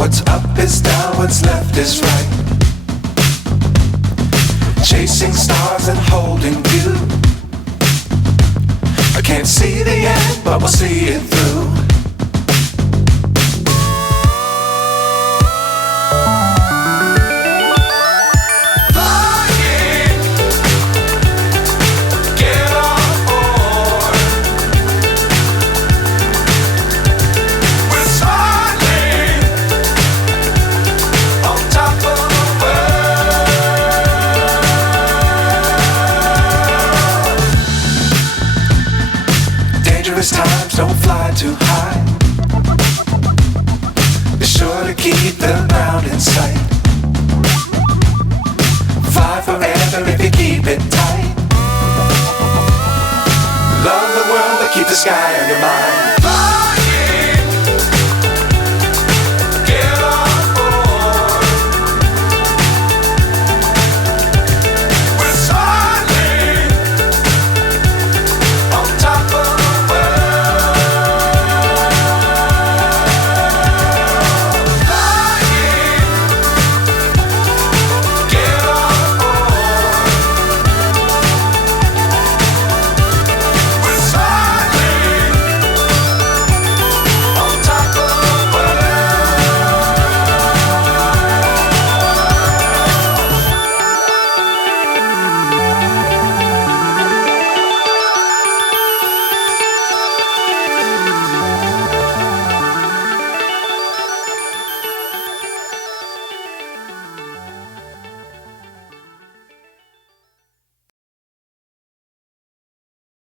What's up is down, what's left is right. Chasing stars and holding you. I can't see the end, but we'll see it through. Dangerous times, don't fly too high. Be sure to keep the ground in sight. Fly forever if you keep it tight. Love the world, but keep the sky on your mind.